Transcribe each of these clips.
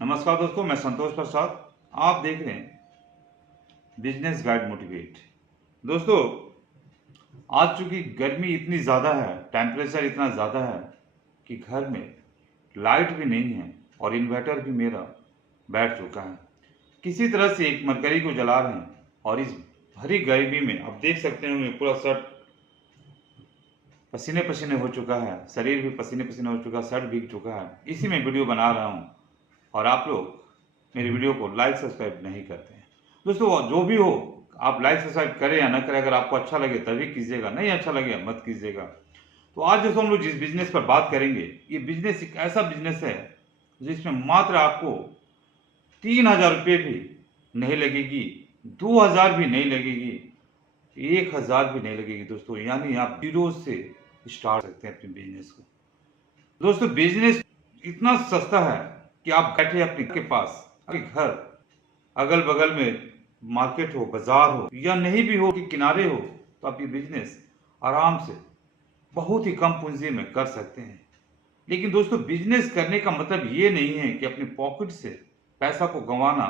नमस्कार दोस्तों, मैं संतोष प्रसाद। आप देख रहे हैं बिजनेस गाइड मोटिवेट। दोस्तों, आज चूंकि गर्मी इतनी ज़्यादा है, टेम्परेचर इतना ज़्यादा है कि घर में लाइट भी नहीं है और इन्वर्टर भी मेरा बैठ चुका है। किसी तरह से एक मरकरी को जला रहे हैं और इस भरी गर्मी में आप देख सकते हैं पूरा शर्ट पसीने पसीने हो चुका है, शरीर भी पसीने पसीने हो चुका है, शर्ट भीग चुका है। इसी में वीडियो बना रहा हूँ और आप लोग मेरी वीडियो को लाइक सब्सक्राइब नहीं करते हैं। दोस्तों, जो भी हो, आप लाइक सब्सक्राइब करें या ना करें, अगर आपको अच्छा लगे तभी कीजिएगा, नहीं अच्छा लगे मत कीजिएगा। तो आज दोस्तों हम लोग जिस बिजनेस पर बात करेंगे, ये बिजनेस एक ऐसा बिजनेस है जिसमें मात्र आपको 3,000 रुपये भी नहीं लगेगी, 2,000 भी नहीं लगेगी, 1,000 भी नहीं लगेगी दोस्तों। यानी आप जीरो से स्टार्ट सकते हैं अपने बिजनेस को। दोस्तों, बिजनेस इतना सस्ता है कि आप बैठे अपने के पास, आपके घर अगल बगल में मार्केट हो, बाजार हो या नहीं भी हो कि किनारे हो, तो आप ये बिजनेस आराम से बहुत ही कम पूंजी में कर सकते हैं। लेकिन दोस्तों, बिजनेस करने का मतलब ये नहीं है कि अपने पॉकेट से पैसा को गंवाना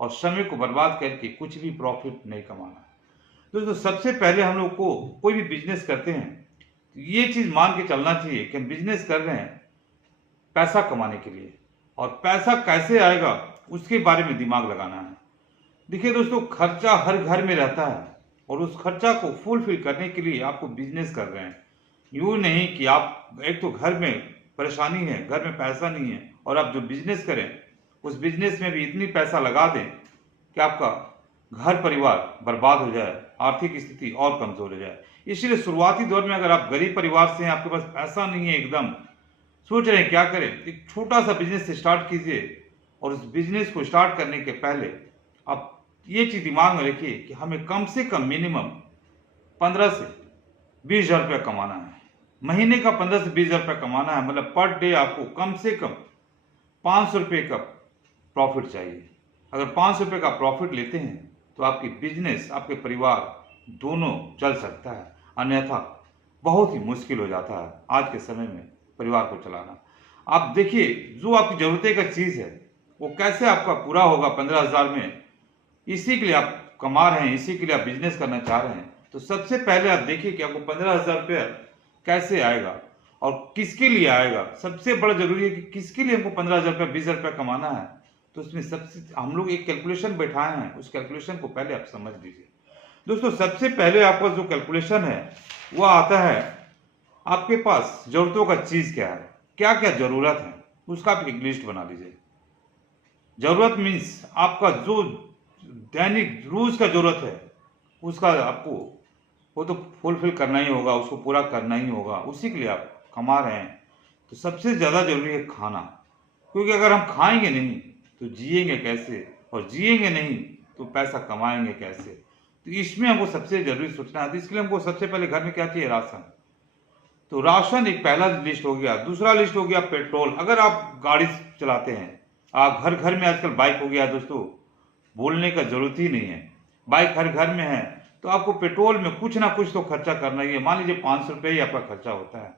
और समय को बर्बाद करके कुछ भी प्रॉफिट नहीं कमाना। दोस्तों, सबसे पहले हम लोग को कोई भी बिजनेस करते हैं तो ये चीज मान के चलना चाहिए कि हम बिजनेस कर रहे हैं पैसा कमाने के लिए, और पैसा कैसे आएगा उसके बारे में दिमाग लगाना है। देखिए दोस्तों, खर्चा हर घर में रहता है और उस खर्चा को फुलफिल करने के लिए आपको बिजनेस कर रहे हैं। यूं नहीं कि आप एक तो घर में परेशानी है, घर में पैसा नहीं है और आप जो बिजनेस करें उस बिजनेस में भी इतनी पैसा लगा दें कि आपका घर परिवार बर्बाद हो जाए, आर्थिक स्थिति और कमजोर हो जाए। इसलिए शुरुआती दौर में अगर आप गरीब परिवार से हैं, आपके पास पैसा नहीं है, एकदम सोच रहे हैं क्या करें, एक छोटा सा बिजनेस स्टार्ट कीजिए। और उस बिजनेस को स्टार्ट करने के पहले आप ये चीज दिमाग में रखिए कि हमें कम से कम मिनिमम 15 से 20 हजार रुपया कमाना है। महीने का 15 से 20 हजार रुपया कमाना है, मतलब पर डे आपको कम से कम 500 रुपये का प्रॉफिट चाहिए। अगर 500 रुपये का प्रॉफिट लेते हैं तो आपकी बिजनेस, आपके परिवार दोनों चल सकता है, अन्यथा बहुत ही मुश्किल हो जाता है आज के समय में परिवार को चलाना। आप देखिए, जो आपकी जरूरतें का चीज है वो कैसे आपका पूरा होगा 15,000 में। इसी के लिए आप कमा रहे हैं, इसी के लिए आप बिजनेस करना चाह रहे हैं। तो सबसे पहले आप देखिए कि आपको 15,000 रुपया कैसे आएगा और किसके लिए आएगा। सबसे बड़ा जरूरी है कि किसके लिए हमको 15,000 रुपया 20,000 रुपया कमाना है। तो उसमें सबसे हम लोग एक कैलकुलेशन बैठाए हैं, उस कैलकुलेशन को पहले आप समझ लीजिए। दोस्तों, सबसे पहले आपका जो कैलकुलेशन है वह आता है, आपके पास जरूरतों का चीज क्या है, क्या क्या जरूरत है, उसका आप एक लिस्ट बना लीजिए। जरूरत मीन्स आपका जो दैनिक रोज का जरूरत है उसका आपको वो तो फुलफिल करना ही होगा, उसको पूरा करना ही होगा, उसी के लिए आप कमा रहे हैं। तो सबसे ज्यादा जरूरी है खाना, क्योंकि अगर हम खाएंगे नहीं तो जिएंगे कैसे, और जिएंगे नहीं तो पैसा कमाएंगे कैसे। तो इसमें हमको सबसे जरूरी सोचना है। तो इसके लिए हमको सबसे पहले घर में क्या चाहिए, राशन। तो राशन एक पहला लिस्ट हो गया। दूसरा लिस्ट हो गया पेट्रोल। अगर आप गाड़ी चलाते हैं, आप घर घर में आजकल बाइक हो गया दोस्तों, बोलने का जरूरत ही नहीं है, बाइक हर घर में है। तो आपको पेट्रोल में कुछ ना कुछ तो खर्चा करना ही है। मान लीजिए 500 रुपये ही आपका खर्चा होता है,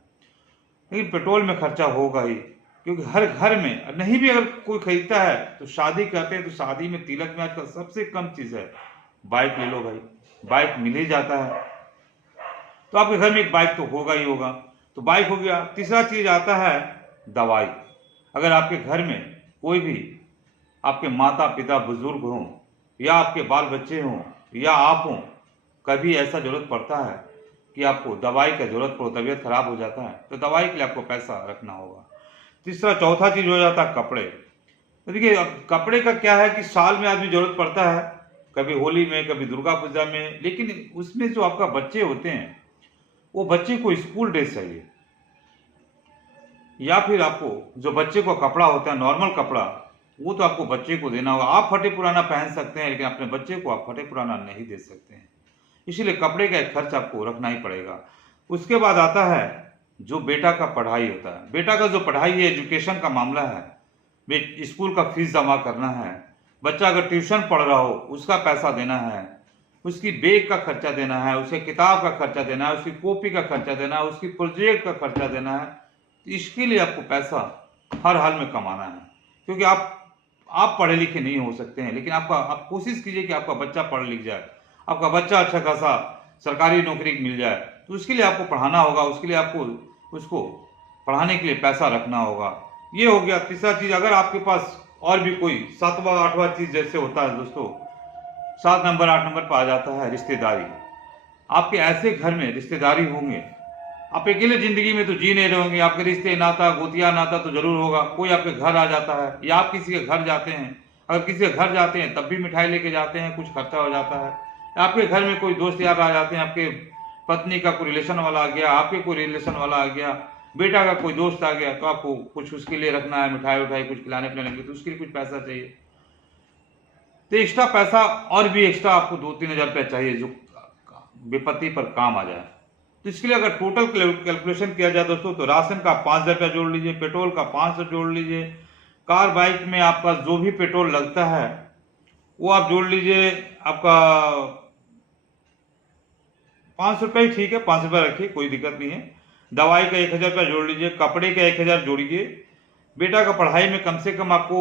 लेकिन पेट्रोल में खर्चा होगा ही, क्योंकि हर घर में नहीं भी अगर कोई खरीदता है तो शादी करते हैं तो शादी में तिलक में आजकल सबसे कम चीज है बाइक। ले लो भाई, बाइक मिल ही जाता है, तो आपके घर में एक बाइक तो होगा ही होगा। तो बाइक हो गया। तीसरा चीज आता है दवाई। अगर आपके घर में कोई भी आपके माता पिता बुजुर्ग हों या आपके बाल बच्चे हों या आप हों, कभी ऐसा जरूरत पड़ता है कि आपको दवाई का जरूरत पड़ो, तबीयत खराब हो जाता है, तो दवाई के लिए आपको पैसा रखना होगा। तीसरा चौथा चीज हो जाता है कपड़े। तो देखिए, कपड़े का क्या है कि साल में आदमी जरूरत पड़ता है, कभी होली में, कभी दुर्गा पूजा में, लेकिन उसमें जो आपका बच्चे होते हैं वो बच्चे को स्कूल ड्रेस चाहिए, या फिर आपको जो बच्चे को कपड़ा होता है नॉर्मल कपड़ा, वो तो आपको बच्चे को देना होगा। आप फटे पुराना पहन सकते हैं, लेकिन अपने बच्चे को आप फटे पुराना नहीं दे सकते हैं। इसीलिए कपड़े का एक खर्च आपको रखना ही पड़ेगा। उसके बाद आता है जो बेटा का पढ़ाई होता है। बेटा का जो पढ़ाई है, एजुकेशन का मामला है, स्कूल का फीस जमा करना है, बच्चा अगर ट्यूशन पढ़ रहा हो उसका पैसा देना है, उसकी बैग का खर्चा देना है, उसके किताब का खर्चा देना है, उसकी कॉपी का खर्चा देना है, उसकी प्रोजेक्ट का खर्चा देना है। तो इसके लिए आपको पैसा हर हाल में कमाना है, क्योंकि आप आप पढ़े लिखे नहीं हो सकते हैं, लेकिन आप कोशिश कीजिए कि आपका बच्चा पढ़ लिख जाए, आपका बच्चा अच्छा खासा सरकारी नौकरी मिल जाए। तो उसके लिए आपको पढ़ाना होगा, उसके लिए आपको उसको पढ़ाने के लिए पैसा रखना होगा। ये हो गया। तीसरा चीज, अगर आपके पास और भी कोई 7वां 8वां चीज जैसे होता है दोस्तों, 7 नंबर 8 नंबर पर आ जाता है रिश्तेदारी। आपके ऐसे घर में रिश्तेदारी होंगे, आप अकेले जिंदगी में तो जी नहीं रहोगे, आपके रिश्ते नाता गोतिया नाता तो जरूर होगा। कोई आपके घर आ जाता है या आप किसी के घर जाते हैं, अगर किसी के घर जाते हैं तब भी मिठाई लेके जाते हैं, कुछ खर्चा हो जाता है। आपके घर में कोई दोस्त यार आ जाते हैं, आपके पत्नी का कोई रिलेशन वाला आ गया, आपके कोई रिलेशन वाला आ गया, बेटा का कोई दोस्त आ गया, तो आपको कुछ उसके लिए रखना है, मिठाई उठाई कुछ खिलाने पिलाने के लिए, तो उसके लिए कुछ पैसा चाहिए। तो एक्स्ट्रा पैसा और भी एक्स्ट्रा आपको 2-3 हज़ार रुपया चाहिए जो विपत्ति पर काम आ जाए। तो इसके लिए अगर टोटल कैलकुलेशन किया जाए दोस्तों, तो राशन का 5,000 रुपया जोड़ लीजिए, पेट्रोल का 500 जोड़ लीजिए, कार बाइक में आपका जो भी पेट्रोल लगता है वो आप जोड़ लीजिए। आपका 500 रुपये ही ठीक है, 500 रुपये रखिए, कोई दिक्कत नहीं है। दवाई का 1,000 रुपया जोड़ लीजिए, कपड़े का 1,000 जोड़िए। बेटा का पढ़ाई में कम से कम आपको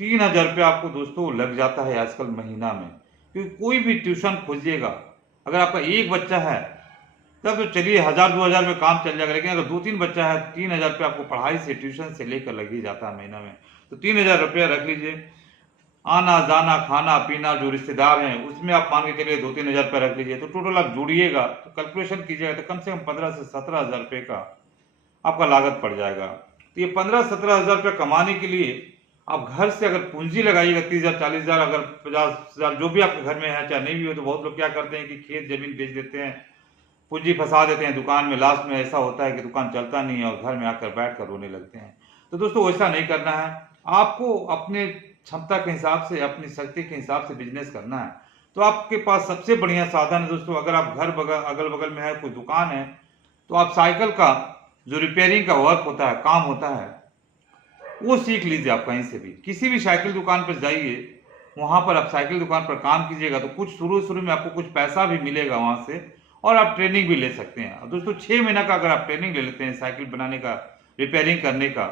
3,000 रुपया आपको दोस्तों लग जाता है आजकल महीना में, क्योंकि कोई भी ट्यूशन खोजिएगा, अगर आपका एक बच्चा है तब तो चलिए 1,000-2,000 में काम चल जाएगा, लेकिन अगर 2-3 बच्चा है 3,000 रुपया आपको पढ़ाई से ट्यूशन से लेकर लग ही जाता है महीना में। तो 3,000 रुपया रख लीजिए। आना जाना खाना पीना जो रिश्तेदार हैं उसमें आप मान के चलिए 2-3 हज़ार रुपया रख लीजिए। तो टोटल आप जोड़िएगा तो कैलकुलेशन कीजिएगा तो कम से कम 15 से 17 हज़ार रुपये का आपका लागत पड़ जाएगा। तो ये 15-17 हज़ार रुपया कमाने के लिए आप घर से अगर पूंजी लगाइएगा 30,000 40,000 अगर 50,000 जो भी आपके घर में है, चाहे नहीं भी हो, तो बहुत लोग क्या करते हैं कि खेत जमीन बेच देते हैं, पूंजी फंसा देते हैं दुकान में, लास्ट में ऐसा होता है कि दुकान चलता नहीं है और घर में आकर बैठ कर रोने लगते हैं। तो दोस्तों वैसा नहीं करना है, आपको अपने क्षमता के हिसाब से, अपनी शक्ति के हिसाब से बिजनेस करना है। तो आपके पास सबसे बढ़िया साधन है दोस्तों, अगर आप घर बगल अगल बगल में है कोई दुकान है, तो आप साइकिल का जो रिपेयरिंग का वर्क होता है, काम होता है, वो सीख लीजिए। आप कहीं से भी किसी भी साइकिल दुकान पर जाइए, वहां पर आप साइकिल दुकान पर काम कीजिएगा तो कुछ शुरू में आपको कुछ पैसा भी मिलेगा वहां से, और आप ट्रेनिंग भी ले सकते हैं। दोस्तों 6 महीना का अगर आप ट्रेनिंग ले लेते हैं साइकिल बनाने का, रिपेयरिंग करने का,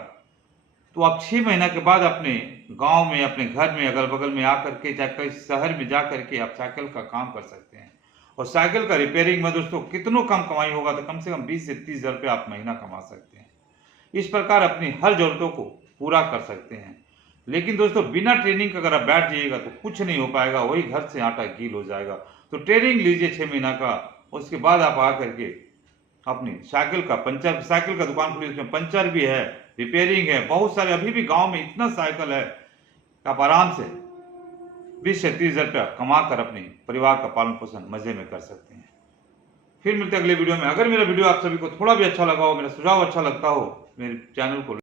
तो आप 6 महीना के बाद अपने गांव में, अपने घर में, अगल बगल में आकर के, चाहे कई शहर में जा करके आप साइकिल का काम कर सकते हैं। और साइकिल का रिपेयरिंग में दोस्तों कितनों कम कमाई होगा, तो कम से कम 20 से 30 हज़ार रुपये आप महीना कमा सकते हैं। इस प्रकार अपनी हर जरूरतों को पूरा कर सकते हैं। लेकिन दोस्तों बिना ट्रेनिंग के अगर आप बैठ जाइएगा तो कुछ नहीं हो पाएगा, वही घर से आटा गील हो जाएगा। तो ट्रेनिंग लीजिए 6 महीना का, उसके बाद आप आ करके अपनी साइकिल का दुकान खोलिए, उसमें पंचर भी है, रिपेयरिंग है, बहुत सारे, अभी भी गांव में इतना साइकिल है, आप आराम से 20 से 30 हज़ार रुपया कमा कर अपने परिवार का पालन पोषण मजे में कर सकते हैं। फिर मिलते हैं अगले वीडियो में। अगर मेरा वीडियो आप सभी को थोड़ा भी अच्छा लगा हो, मेरा सुझाव अच्छा लगता हो, मेरे चैनल को